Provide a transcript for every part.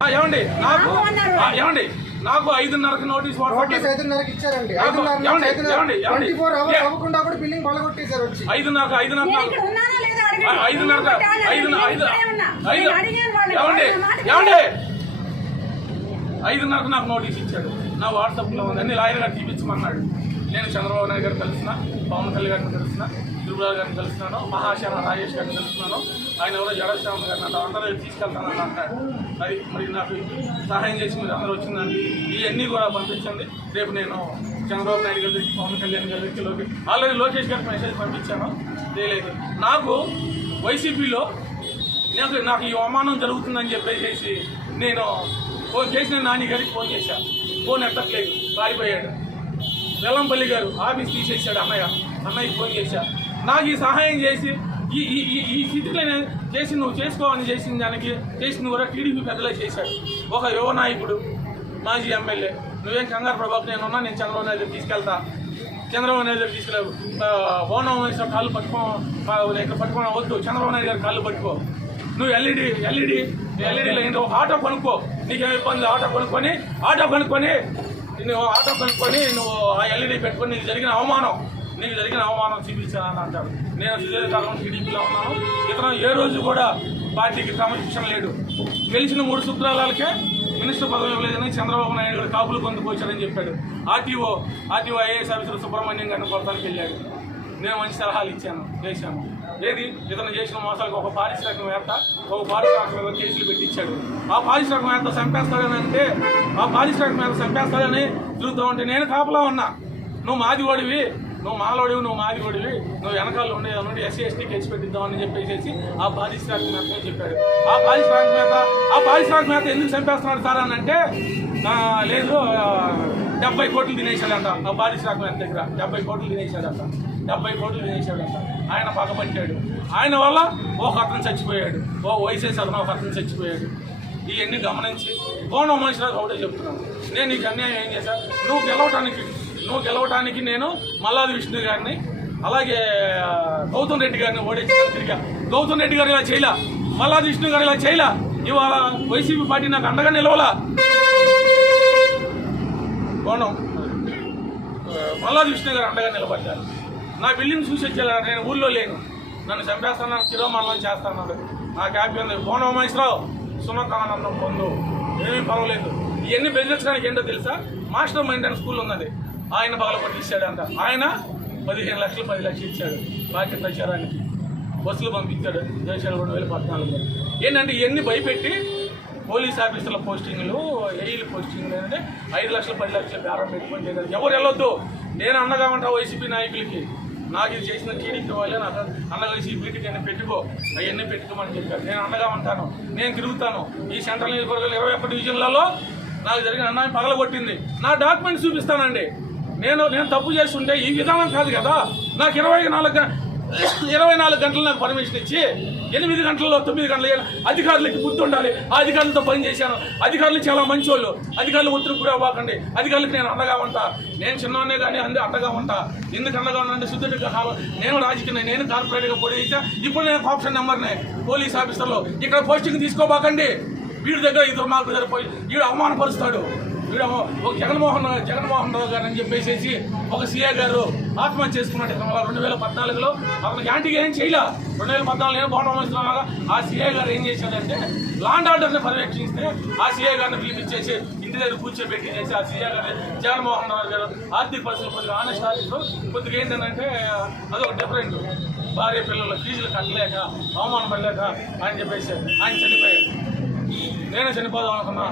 ఆ, ఏమండి? నాకు నాకు అన్నారు. ఆ, ఏమండి? నాకు ఐదున్నరకు నోటీస్ వాట్సాప్ నోటీస్ ఐదున్నరకి ఇచ్చారండి. అవ్వకుండా కూడా బిల్డింగ్ వచ్చి. ఐదున్నరకు ఐదు? ఐదు. ఐదు. ఏమండి? ఐదున్నరకు నాకు నోటీస్ ఇచ్చాడు. నా వాట్సాప్లో ఉంది. అన్ని లాయర్ గారు చూపించమన్నాడు నేను చంద్రబాబు నాయుడు గారిని కలిసిన పవన్ కళ్యాణ్ గారిని కలిసిన తిరుమల గారిని కలిసినాను మహాశాన రాజేష్ గారిని కలిసినాను ఆయన ఎవరో జడశ్యామ గారిని అంట అందరూ తీసుకెళ్తానని అంటాడు మరి మరి నాకు సహాయం చేసి మీరు అందరూ వచ్చిందండి. ఇవన్నీ కూడా పంపించండి. రేపు నేను చంద్రబాబు నాయుడు గారి పవన్ కళ్యాణ్ గారి దగ్గరలోకి ఆల్రెడీ లోకేష్ గారికి మెసేజ్ పంపించాను. తెలియలేదు నాకు వైసీపీలో నాకు నాకు ఈ అవమానం జరుగుతుందని చెప్పేసి నేను ఫోన్ చేసిన నాని గారికి ఫోన్ చేశాను ఫోన్ ఎత్తట్లేదు. పారిపోయాడు వెల్లంపల్లి గారు ఆఫీస్ తీసేసాడు అన్నయ్య. అన్నయ్యకి ఫోన్ చేశా. నాకు ఈ సహాయం చేసి ఈ ఈ ఈ- స్థితిలో చేసి నువ్వు చేసుకోవని చేసిన దానికి చేసింది కూడా టీడీపీ పెద్దలే చేశాడు ఒక యువ నాయకుడు మాజీ ఎమ్మెల్యే. నువ్వేం కంగారు ప్రభాక్ నేను ఉన్నా నేను చంద్రబాబు నాయుడు తీసుకెళ్తా. చంద్రబాబు నాయుడు దగ్గర ఓనం వేసిన కాళ్ళు పట్టుకో ఇక్కడ పట్టుకోవడం వద్దు. చంద్రబాబు నాయుడు గారు కాళ్ళు పట్టుకో. నువ్వు ఎల్ఈడి ఎల్ఈడి ఎల్ఈడి ఎల్ఈడిలో ఒక ఆటో కొనుక్కో. నీకేం ఇబ్బంది? ఆటో కొనుక్కొని ఆటో కొనుక్కొని నువ్వు ఆటో కొనుక్కొని నువ్వు ఆ ఎల్ఈడి పెట్టుకొని నీకు జరిగిన అవమానం నీకు జరిగిన అవమానం చూపించానని అంటాడు నేను సుదీర్ఘకాలం టీడీపీలో ఉన్నాను. ఇతను ఏ రోజు కూడా పార్టీకి క్రమశిక్షణ లేడు గెలిచిన మూడు శుక్రాలకే మినిస్టర్ పదవి ఇవ్వలేదని చంద్రబాబు నాయుడు గారు కాపులు పొందుకొచ్చారని చెప్పాడు. RTO RTO IAS officer Subrahmanyam గారిని కొడతానికి వెళ్ళాడు. నేను మంచి సలహాలు ఇచ్చాను. చేశాను ఏది ఇతను చేసిన మోసాలకు ఒక పారిశ్రామికవేత్త ఒక పారిశ్రామికవేత్త కేసులు పెట్టించాడు. ఆ పారిశ్రామికవేత్త చంపేస్తాడని అంటే ఆ పారిశ్రామికవేత్త చంపేస్తాడని చూద్దాం అంటే నేను కాపలా ఉన్నా. నువ్వు మాదిగోడివి నువ్వు మాలోడివి నువ్వు మాదిగోడివి నువ్వు వెనకాల ఉండే నుండి ఎస్సీ ఎస్టీ కేసు పెట్టిద్దామని చెప్పేసి ఆ పారిశ్రామికవేత్త చెప్పాడు. ఆ పారిశ్రామికవేత్త ఆ పారిశ్రామికవేత్త ఎందుకు చంపేస్తున్నాడు సార్ అని అంటే లేదు డెబ్బై కోట్లు తినేశాడంట ఆ పారిశ్రామికవేత్త దగ్గర డెబ్బై కోట్లు తినేశాడంట. డెబ్బై కోట్లు తినేశాడంట ఆయన పగబట్టాడు. ఆయన వల్ల ఒక అతను చచ్చిపోయాడు. ఓ వయసేసి అతను ఒక అతను చచ్చిపోయాడు. ఇవన్నీ గమనించి కోణ మనుషులకు ఒకటే చెప్తున్నాను నేను నీకు అన్యాయం ఏం చేశాను నువ్వు గెలవటానికి నువ్వు గెలవటానికి నేను మల్లాది విష్ణు గారిని అలాగే గౌతమ్ రెడ్డి గారిని ఓడించాను తిరిగా. గౌతమ్ రెడ్డి గారు ఇలా చేయలా? మల్లాది విష్ణు గారు ఇలా చేయలా? ఇవాళ వైసీపీ పార్టీ నాకు అండగా నిలవలా? కోణం మల్లాది విష్ణు గారు అండగా నిలబడ్డారు. నా బిల్డింగ్ చూసి వచ్చారు నేను ఊళ్ళో లేను. నన్ను చంపేస్తాను చిరోమరణం చేస్తాను నాకు హ్యాపీ ఉంది. కోణం మహేశ్వరావు సునకానందం పొందు. ఏమీ పర్వాలేదు. ఇవన్నీ బెదిరించడానికి ఏంటో తెలుసా? మాస్టర్ మైండ్ స్కూల్ ఉన్నది. ఆయన పగల అంట ఆయన పదిహేను లక్షలు పది లక్షలు ఇచ్చాడు. బాధ్యత ప్రచారానికి. బస్సులు పంపించాడు. దేశాలు రెండు వేల పద్నాలుగులో. ఏంటంటే ఇవన్నీ భయపెట్టి పోలీస్ ఆఫీసర్ల పోస్టింగ్లు ఏఈల పోస్టింగ్లు ఏంటంటే ఐదు లక్షలు పది లక్షలు బేరం పెట్టుకుని ఎవరు వెళ్ళొద్దు. నేను అండగా ఉంటా వైసీపీ నాయకులకి. నాకు ఇది చేసిన టీడీపీ వాళ్ళే నాకు అండగా ఈ మీటింగ్ అన్ని పెట్టుకో అవన్నీ పెట్టుకోమని చెప్పారు. నేను అండగా ఉంటాను. నేను తిరుగుతాను. ఈ సెంట్రల్ నియోజకవర్గాలు ఇరవై ఒక్క డివిజన్లలో నాకు జరిగిన అన్యాయం పగలగొట్టింది. నా డాక్యుమెంట్స్ చూపిస్తానండి. నేను నేను తప్పు చేస్తుంటే ఈ విధానం కాదు కదా. నాకు ఇరవై నాలుగు ఇరవై నాలుగు గంటలు నాకు పర్మిషన్ ఇచ్చి ఎనిమిది గంటల్లో తొమ్మిది గంటలు అధికారులకి బుద్ధి ఉండాలి. ఆ అధికారులతో పని చేశాను. అధికారులు చాలా మంచోళ్ళు. అధికారులు ఒత్తిడి కూడా అవ్వకండి. అధికారులకు నేను అండగా ఉంటా. నేను చిన్నవానే కానీ అందే అండగా ఉంటా. ఎందుకు అండగా ఉన్నానంటే శుద్ధుడి కాలం నేను రాజకీయ నేను కార్పొరేట్గా పోటీ చేశా. ఇప్పుడు నేను ఆప్షన్ నెంబర్నే పోలీస్ ఆఫీసర్లో. ఇక్కడ పోస్టింగ్ తీసుకోబాకండి. వీడి దగ్గర ఇద్దరు మాకు దగ్గర పోయి వీడు అవమానపరుస్తాడు. వీడు ఒక జగన్మోహన్ జగన్మోహన్ రావు గారు అని చెప్పేసి ఒక సీఏ గారు ఆత్మహత్య చేసుకున్నాడు. ఇతను వల్ల రెండు వేల పద్నాలుగులో. అతను యాంటీకి ఏం చేయలే? రెండు వేల పద్నాలుగు నేను పోవడం వచ్చినాగా ఆ సీఏ గారు ఏం చేశాడంటే లాండ్ ఆర్డర్ని పర్యవేక్షిస్తే ఆ సీఏ గారిని పిలిపించేసి ఇంటి దగ్గర కూర్చోబెట్టి చేసి ఆ సీఏ గారిని జగన్మోహన్ రావు గారు ఆర్థిక పరిస్థితులు కొద్దిగా ఆనెస్ట్ ఆర్థిక కొద్దిగా ఏంటంటే అదొక డిఫరెంట్ భార్య పిల్లల ఫీజులు కట్టలేక అవమానం పడలేక ఆయన చెప్పేసి ఆయన చనిపోయాడు. నేను చనిపోదాం అనుకున్నా.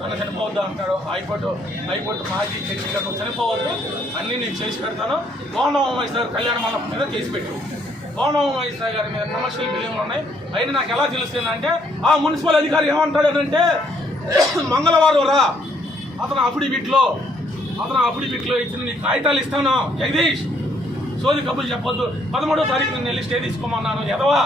నన్ను చనిపోవద్దు అంటాడు హైకోర్టు హైకోర్టు మాజీ జడ్జి గారు నువ్వు చనిపోవద్దు. అన్నీ నేను చేసి పెడతాను. గోండవమేశ్వర కళ్యాణ మండపం మీద చేసి పెట్టు. గోండవమేశ్వర గారి మీద కమర్షియల్ బిల్డింగ్లు ఉన్నాయి. అయినా నాకు ఎలా తెలుస్తుందంటే ఆ మున్సిపల్ అధికారి ఏమంటాడు అంటే మంగళవారం రా. అతను అఫిడవిట్లో అతను అఫిడవిట్లో ఇచ్చిన నీ కాగితాలు ఇస్తాను. జగదీష్ సోది కబుర్లు చెప్పొద్దు. పదమూడో తారీఖు నేను వెళ్ళి స్టే తీసుకోమన్నాను. ఎదవా?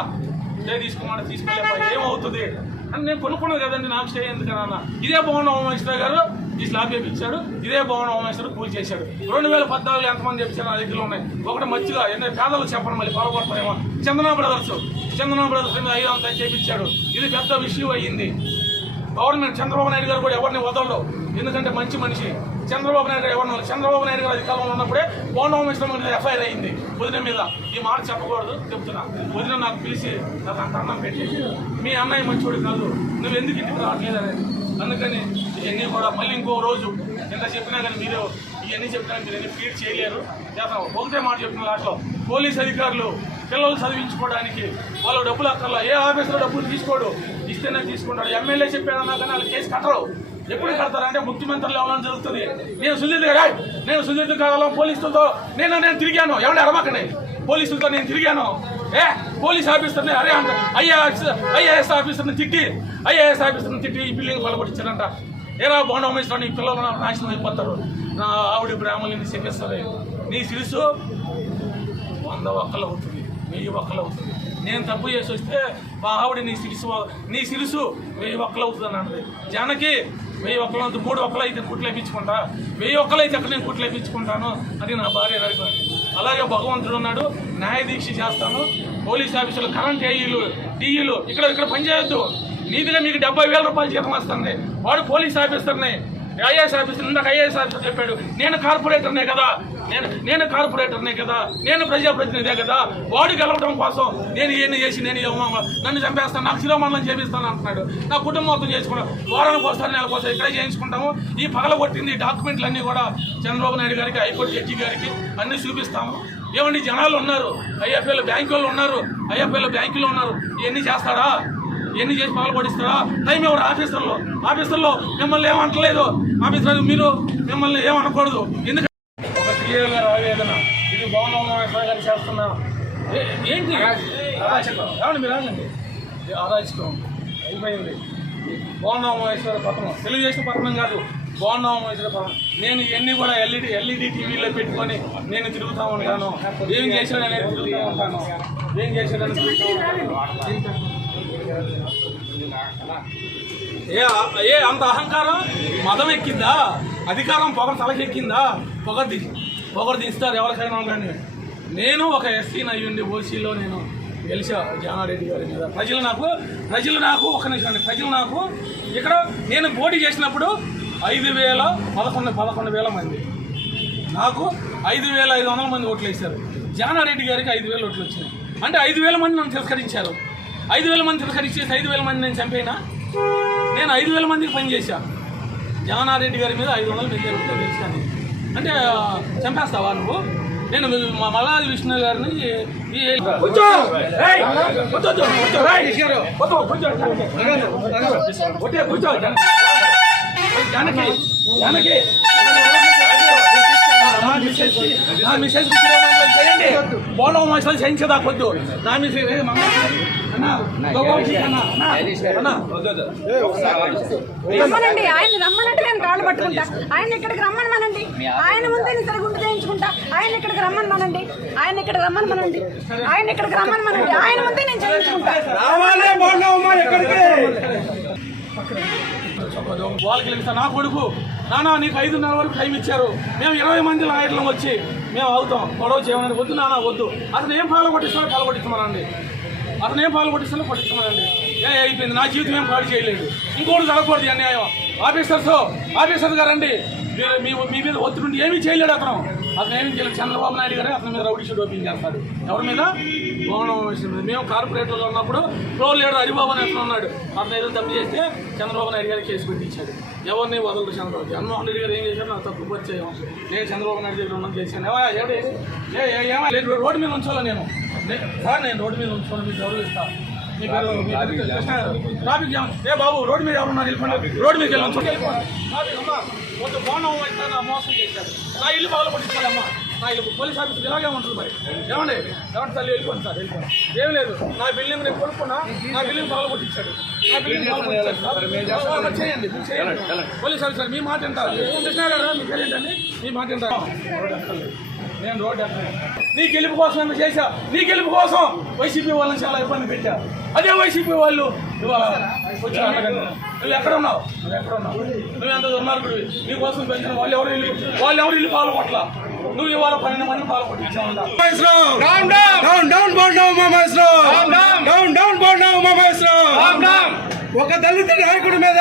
స్టే తీసుకోమని తీసుకెళ్ళేపా ఏమవుతుంది? అని నేను కొనుక్కున్నాను కదండి నాకు స్టే ఎందుకన్నా ఇదే భవన హోమేశ్వర గారు ఈ స్లాబ్ చేపించాడు ఇదే భవన హోమేశ్వర పూజ చేశాడు. రెండు వేల పద్నాలుగు ఎంతమంది చెప్పారు నా దగ్గర ఉన్నాయి. ఒకటి మంచిగా ఎన్నో పేదలు చెప్పడం మళ్ళీ పొరపడతాయేమో చందనా బ్రదర్స్ చందనా బ్రదర్స్ మీద ఐదు అంతా చేపించాడు. ఇది పెద్ద విషయం అయ్యింది. గవర్నమెంట్ చంద్రబాబు నాయుడు గారు కూడా ఎవరిని వదలడు. ఎందుకంటే మంచి మనిషి. చంద్రబాబు నాయుడు గారు ఎవరిని చంద్రబాబు నాయుడు గారు అధికారంలో ఉన్నప్పుడే పౌర్ణమి మిశ్రమ మీద ఎఫ్ఐఆర్ అయింది. వదిన మీద ఈ మాట చెప్పకూడదు చెప్తున్నా. వదిన నాకు పిలిచి నాకు అంత అన్నం పెట్టి మీ అన్నయ్య మంచోడు కాదు. నువ్వు ఎందుకు ఇంటికి రావట్లేదు అనేది. అందుకని ఇవన్నీ కూడా మళ్ళీ ఇంకో రోజు ఎంత చెప్పినా కానీ మీరు ఇవన్నీ చెప్పినా మీరు ఎన్ని ఫీడ్ చేయలేరు. చేస్తాం. ఒకటే మాట చెప్పిన లాస్ట్లో పోలీస్ అధికారులు పిల్లలు చదివించుకోవడానికి వాళ్ళు డబ్బులు అక్కర్లా. ఏ ఆఫీసులో డబ్బులు తీసుకోడు. ఇస్తేనే తీసుకుంటాడు ఎమ్మెల్యే చెప్పాడన్నా కానీ వాళ్ళు కేసు కట్టరు. ఎప్పుడు కడతారంటే ముఖ్యమంత్రులు ఎవరైనా జరుగుతుంది. నేను సుజిత్ గారు నేను సుజిత్ కావాలం? పోలీసులతో నేను నేను తిరిగాను. ఎవరు అరమకనే పోలీసులతో నేను తిరిగాను. ఏ పోలీస్ ఆఫీసర్ని అరే అంట ఐఏఎస్ ఐఏఎస్ ఆఫీసర్ని తిట్టి ఐఏఎస్ ఆఫీసర్ని తిట్టి ఈ బిల్డింగ్ బలపడిచ్చారంట ఏరా బాండ్ అమ్మేస్తాను నీ పిల్లలు నాశనం అయిపోతారు. నా ఆవిడ బ్రాహ్మణుని చెప్పేస్తారు? నీ తెలుసు? వంద ఒక్కలు అవుతుంది. వెయ్యి ఒక్కలు అవుతుంది. నేను తప్పు చేసి వస్తే మా ఆవిడ నీ సిరుసు నీ సిరుసు వెయ్యి ఒక్కలు అవుతుంది అన్నది. జానకి వెయ్యి ఒక్కలు అవుతుంది మూడు ఒక్కలు అయితే కుట్లు వేయించుకుంటా వెయ్యి ఒక్కలు అయితే అక్కడ నేను కుట్లు వేయించుకుంటాను అది నా భార్య నడిపాను అలాగే భగవంతుడు ఉన్నాడు న్యాయ దీక్ష చేస్తాను. పోలీస్ ఆఫీసులు కరెంట్ ఏఈలు డీఈలు ఇక్కడ ఇక్కడ పనిచేయొద్దు. నీతిగా మీకు డెబ్బై వేల రూపాయలు జీతం వస్తుంది. వాడు పోలీస్ ఆఫీసర్ని ఐఏఎస్ ఆఫీసర్ ఇందాక ఐఏఎస్ ఆఫీసర్ చెప్పాడు. నేను కార్పొరేటర్నే కదా. నేను నేను కార్పొరేటర్నే కదా. నేను ప్రజాప్రతినిధే కదా. వాడు గెలవడం కోసం నేను ఏం చేసి నేను ఏమో- నన్ను చంపేస్తాను నాకు శిరోమండలం చేపిస్తాను అంటున్నాడు. నా కుటుంబం చేసుకున్నాను వారానికి వస్తాను నెల కోసం ఇక్కడే చేయించుకుంటాము. ఈ పగల కొట్టింది డాక్యుమెంట్లు అన్నీ కూడా చంద్రబాబు నాయుడు గారికి హైకోర్టు జడ్జి గారికి అన్నీ చూపిస్తాము. ఏమండి జనాలు ఉన్నారు. ఐఎఫ్ఏలో బ్యాంకు ఉన్నారు. ఐఎఫ్ఎల్ బ్యాంకులో ఉన్నారు. ఇవన్నీ చేస్తాడా? ఎన్ని చేసి పగలు పడిస్తారా? టైం ఎవరు? ఆఫీసర్లో. ఆఫీసర్లో మిమ్మల్ని ఏమంటలేదు. ఆఫీసర్ మీరు మిమ్మల్ని ఏమనకూడదు. ఎందుకంటే ఒక సీఏ గారు ఆవేదన ఇది భవనంలో చేస్తున్నా ఏ- ఏంటి అరాచకం మీరు ఆగండి అరాచకం అయిపోయింది భవనమేశ్వర పట్టణం తెలుగుదేశం పట్టణం కాదు. భవనమేశ్వర పట్టణం నేను ఇవన్నీ కూడా ఎల్ఈడి ఎల్ఈడి టీవీలో పెట్టుకొని నేను తిరుగుతా ఉంటాను. ఏం చేశాడనేది తిరుగుతూ ఉంటాను ఏం చేశాడని తిరుగుతూ ఉంటాను ఏ ఏ అంత అహంకారం? మదం ఎక్కిందా? అధికారం పొగ తలకెక్కిందా? పొగ ది పొగరు తీస్తారు ఎవరికైనా కానీ. నేను ఒక ఎస్సీ అయ్యుండి ఓసీలో నేను గెలిచా జానారెడ్డి గారి మీద. ప్రజలు నాకు ప్రజలు నాకు ఒక నిమిషం ప్రజలు నాకు ఇక్కడ నేను పోటీ చేసినప్పుడు ఐదు వేల పదకొండు పదకొండు వేల మంది. నాకు ఐదు వేల ఐదు వందల మంది ఓట్లు వేశారు. జానారెడ్డి గారికి ఐదు వేల ఓట్లు వచ్చినాయి. అంటే ఐదు వేల మంది నన్ను తిరస్కరించారు. ఐదు వేల మంది ఖరీచేసి ఐదు వేల మంది నేను చంపేనా? నేను ఐదు వేల మందికి పనిచేశా జానారెడ్డి గారి మీద ఐదు వందల మంది ఓట్లు గెలిచాను అంటే చంపేస్తావా నువ్వు? నేను మా మల్లాది విష్ణు గారిని ఈ జానకి జానకి. నా మిసెస్ చేయండి. పోలవ మసాలు చేయించదా కొద్దు నా మిసెస్ రమ్మనండి. ఆయన రమ్మనంటే నేను కాళ్ళు పట్టుకుంటా. ఆయన ఇక్కడికి రమ్మనమనండి. ఆయన ముందే నేను సరిగ్గా గుండు చేయించుకుంటా. ఆయన ఇక్కడికి రమ్మనమనండి. ఆయన ఇక్కడికి రమ్మనమనండి. ఆయన ఇక్కడికి రమ్మనమనండి. ఆయన ముందే నేను చేయించుకుంటా. వాళ్ళకి వెళ్తా నా కొడుకు. నానా నీకు ఐదున్నర వరకు టైం ఇచ్చారు. మేము ఇరవై మంది లాయర్లం వచ్చి మేము అవుతాం గొడవ చేయమని వద్దు నానా వద్దు. అతను ఏం పాలు కొట్టిస్తాడో పాలు కొట్టిస్తామనండి అతను ఏం పాలు పట్టిస్తాను పట్టించమనండి ఏ అయిపోయింది. నా జీవితం ఏం పాడు చేయలేదు. ఇంకోటి జరగకూడదు అన్యాయం. ఆఫీసర్స్ ఆఫీసర్ గారండి మీరు మీ మీ మీద ఒత్తిడి ఏమీ చేయలేడు అతను. అతను ఏమీ చేయలేదు. చంద్రబాబు నాయుడు గారే అతని మీద రౌడీ షీట్ ఓపెన్ చేస్తాడు. ఎవరి మీద? విషయం మీద మేము కార్పొరేటర్లో ఉన్నప్పుడు ప్రో లీడర్ హరిబాబు అని ఉన్నాడు. అతను ఏదో తప్పు చేస్తే చంద్రబాబు నాయుడు గారికి కేసు పెట్టించాడు. ఎవరిని వదలరు చంద్రబాబు. జగన్మోహన్ రెడ్డి గారు ఏం చేశారు? నాకు తప్పు పరిచయం. నేను చంద్రబాబు నాయుడు దగ్గర ఉన్నది చేశాను. ఏమా ఏమిటి? ఏ ఏ- ఏమా లేదు రోడ్డు మీద ఉంచాలా నేను. సార్ నేను రోడ్డు మీద ఉంచుకోవాలి మీకు గౌరవిస్తాను మీ పేరు. ట్రాఫిక్ జామ్ ఏ బాబు రోడ్డు మీద ఎవరున్నారు? వెళ్ళిపోండి రోడ్డు మీద వెళ్ళి ఉంచండి. ట్రాఫిక్ అమ్మా కొంత బాణం అయితే నా మోసం చేశారు నా ఇల్లు పగల కొట్టించాలమ్మా నా ఇల్లు పోలీస్ ఆఫీస్ ఇలాగే ఉంటుంది మరి. ఏమండి? ఏమంటే తల్లి? వెళ్ళిపోండి సార్ వెళ్ళిపోండి. ఏం లేదు. నా బిల్డింగ్ నేను కొనుక్కున్నా నా బిల్డింగ్ పగల కొట్టించాడు. నా బిల్డింగ్ పగల కొట్టించాడు. సార్. చేయండి పోలీస్ ఆఫీసర్ మీ మాట వింటారు. కృష్ణ గారు మీ పేరు ఏంటండి? మీ మాట వింటారు. నేను రోడ్డు. నీ గెలుపు కోసం ఎంత చేశా? నీ గెలుపు కోసం వైసీపీ వాళ్ళని చాలా ఇబ్బంది పెట్టా. అదే వైసీపీ వాళ్ళు. ఇవాళ. నువ్వు ఎక్కడ ఉన్నావు? నువ్వు ఎక్కడ ఉన్నావు? నువ్వు ఎంత దుర్మార్గుడివి? నీ కోసం పెంచిన వాళ్ళు ఎవరు ఇల్లు? వాళ్ళు ఎవరు ఇల్లు పాలు కొట్ల నువ్వు ఇవాళ పన్నెండు మంది పాలు కొట్టించావు Down, down, down, down, burn down, my maestro. Down, down, down, down, burn down, my maestro. Calm down. ఒక దళిత నాయకుడి మీద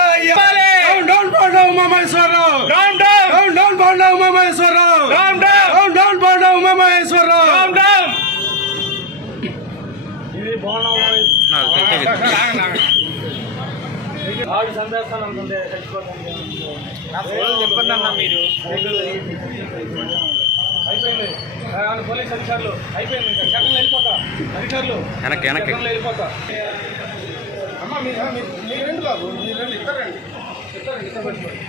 down down Bonda Umamaheswararao down down down down Bonda Umamaheswararao down down down down Bonda Umamaheswararao ఇది బాగున్నావు? ఆవిడ అనుకుంటే చెప్పండి అన్న మీరు. పోలీస్ అధికారులు అయిపోయింది ఇంకా. సెకండ్ వెళ్ళిపోతా. అధికారులు. సెకండ్లో వెళ్ళిపోతా. అమ్మా మీరు మీరు- రండి బాబు మీరు రండి పెట్టుకోండి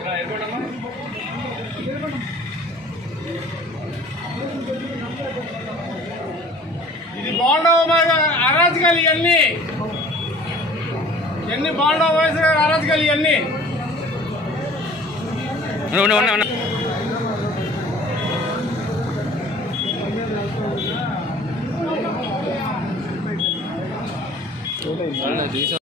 ఇలా ఎక్కడమ్మా? ఇది బాండా అరాజకాలు ఇవన్నీ. ఎన్ని బాండా వయసు అరాజకాలు ఇవన్నీ. ఉన్నా ఉన్నా